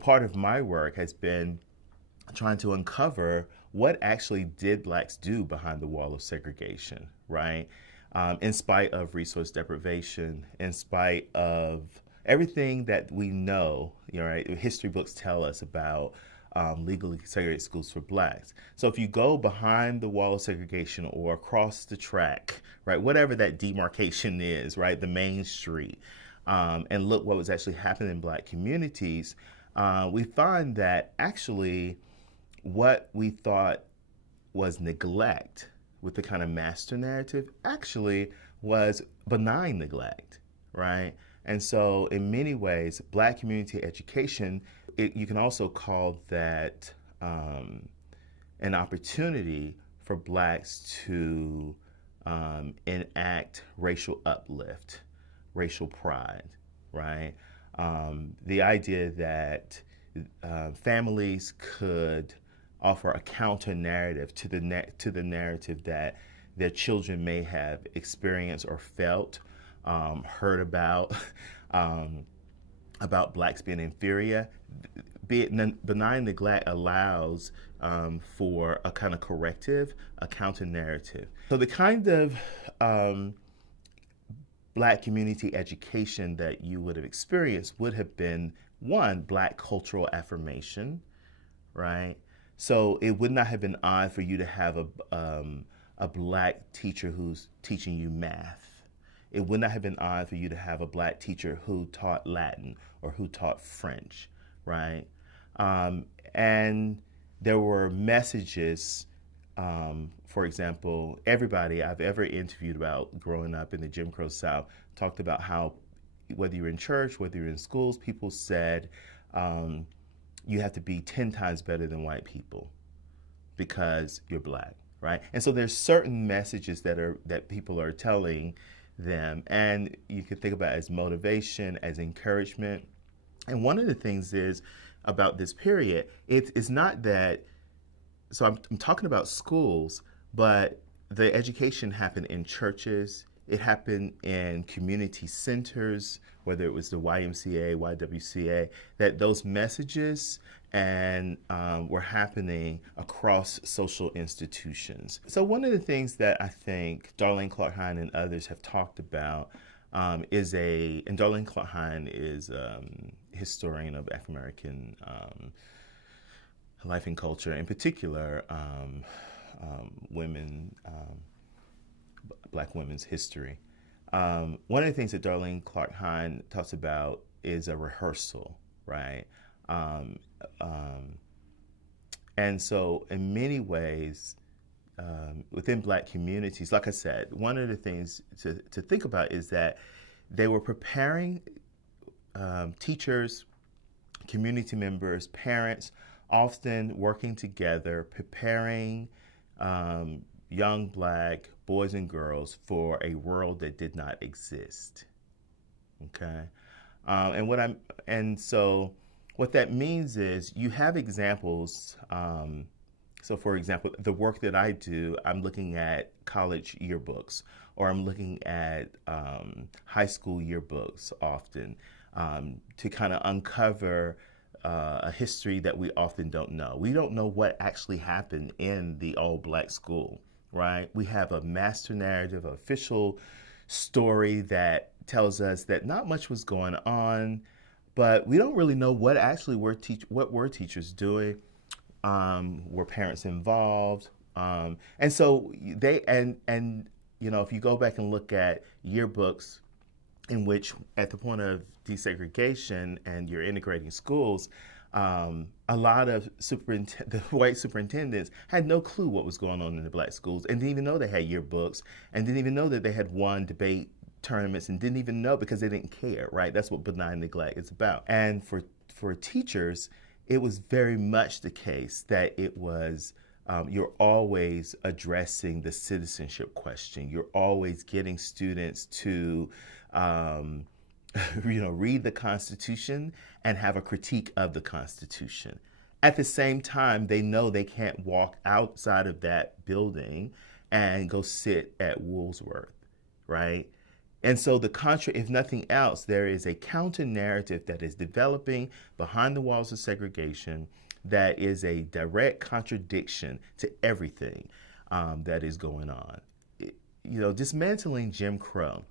part of my work has been trying to uncover what actually did blacks do behind the wall of segregation, right? In spite of resource deprivation, in spite of everything that we know, right? History books tell us about legally segregated schools for blacks. So if you go behind the wall of segregation or across the track, right, whatever that demarcation is, right, the main street, and look what was actually happening in black communities, we find that actually what we thought was neglect with the kind of master narrative actually was benign neglect, right? And so, in many ways, black community education, you can also call that an opportunity for blacks to enact racial uplift, racial pride, right? The idea that families could offer a counter narrative to the narrative that their children may have experienced or felt, heard um, about blacks being inferior. Benign neglect allows for a kind of corrective, a counter narrative. So the kind of black community education that you would have experienced would have been one, black cultural affirmation, right? So it would not have been odd for you to have a black teacher who's teaching you math. It would not have been odd for you to have a black teacher who taught Latin or who taught French, right? And there were messages, for example, everybody I've ever interviewed about growing up in the Jim Crow South talked about how whether you're in church, whether you're in schools, people said, you have to be 10 times better than white people because you're black, right? And so there's certain messages that people are telling them, and you can think about it as motivation, as encouragement. And one of the things is about this period, it's not that, so I'm talking about schools, but the education happened in churches, it happened in community centers, whether it was the YMCA, YWCA, that those messages and were happening across social institutions. So one of the things that I think Darlene Clark Hine and others have talked about and Darlene Clark Hine is a historian of African American life and culture, in particular women, black women's history. One of the things that Darlene Clark Hine talks about is a rehearsal, right? Um, um, and so, in many ways, within black communities, like I said, one of the things to think about is that they were preparing teachers, community members, parents, often working together, preparing young black boys and girls for a world that did not exist. Okay, and so what that means is you have examples. So, for example, the work that I do, I'm looking at college yearbooks, or I'm looking at high school yearbooks often to kind of uncover a history that we often don't know. We don't know what actually happened in the all black school, right? We have a master narrative, an official story that tells us that not much was going on, but we don't really know what actually what were teachers doing. Were parents involved? And so if you go back and look at yearbooks in which at the point of desegregation and you're integrating schools, a lot of the white superintendents had no clue what was going on in the black schools and didn't even know they had yearbooks and didn't even know that they had won debate tournaments and didn't even know because they didn't care, right? That's what benign neglect is about. And for teachers, it was very much the case that it was you're always addressing the citizenship question. You're always getting students to read the Constitution and have a critique of the Constitution. At the same time, they know they can't walk outside of that building and go sit at Woolsworth, right? And so if nothing else, there is a counter narrative that is developing behind the walls of segregation that is a direct contradiction to everything that is going on. Dismantling Jim Crow,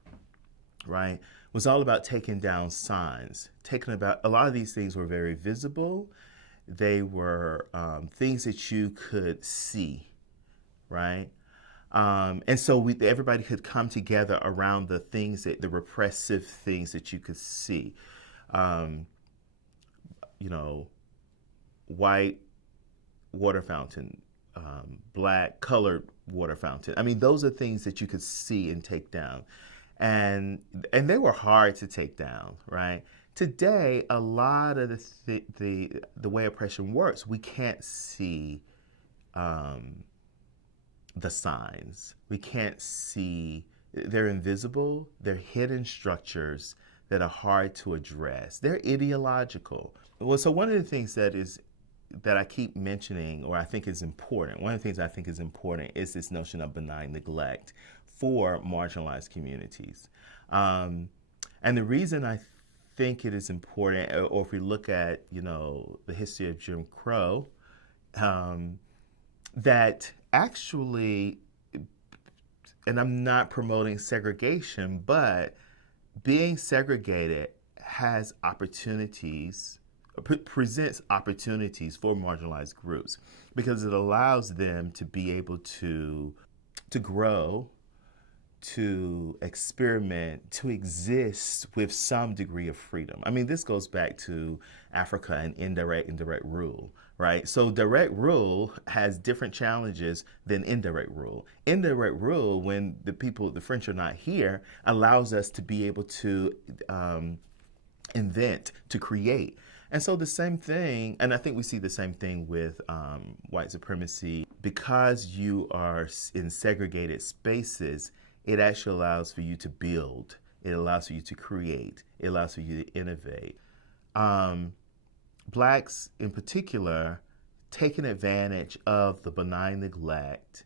right, was all about taking down signs. A lot of these things were very visible. They were things that you could see, right? And so everybody could come together around the repressive things that you could see. Um, you know, White water fountain, black colored water fountain. I mean, those are things that you could see and take down, and they were hard to take down, right? Today, a lot of the way oppression works, we can't see um, the signs. We can't see, they're invisible, they're hidden structures that are hard to address. They're ideological. Well, so one of the things that I keep mentioning, or I think is important, one of the things I think is important is this notion of benign neglect for marginalized communities. And the reason I think it is important, or if we look at, the history of Jim Crow, that actually, and I'm not promoting segregation, but being segregated has opportunities, presents opportunities for marginalized groups because it allows them to be able to grow, to experiment, to exist with some degree of freedom. I mean, this goes back to Africa and indirect and direct rule, right? So direct rule has different challenges than indirect rule. Indirect rule, when the French are not here, allows us to be able to invent, to create. And so the same thing, and I think we see the same thing with white supremacy. Because you are in segregated spaces, it actually allows for you to build. It allows for you to create. It allows for you to innovate. Blacks, in particular, taking advantage of the benign neglect,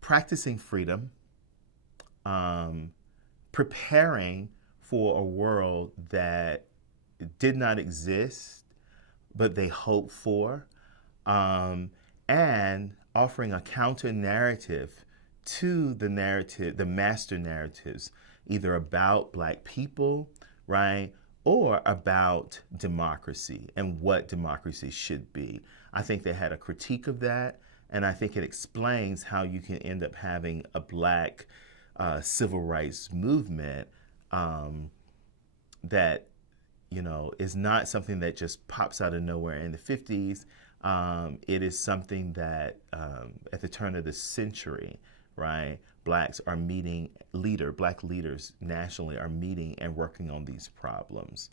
practicing freedom, preparing for a world that did not exist, but they hoped for, and offering a counter narrative to the master narratives, either about Black people, right, or about democracy and what democracy should be. I think they had a critique of that, and I think it explains how you can end up having a Black civil rights movement that is not something that just pops out of nowhere in the 50s. It is something that at the turn of the century, right, Black leaders nationally are meeting and working on these problems.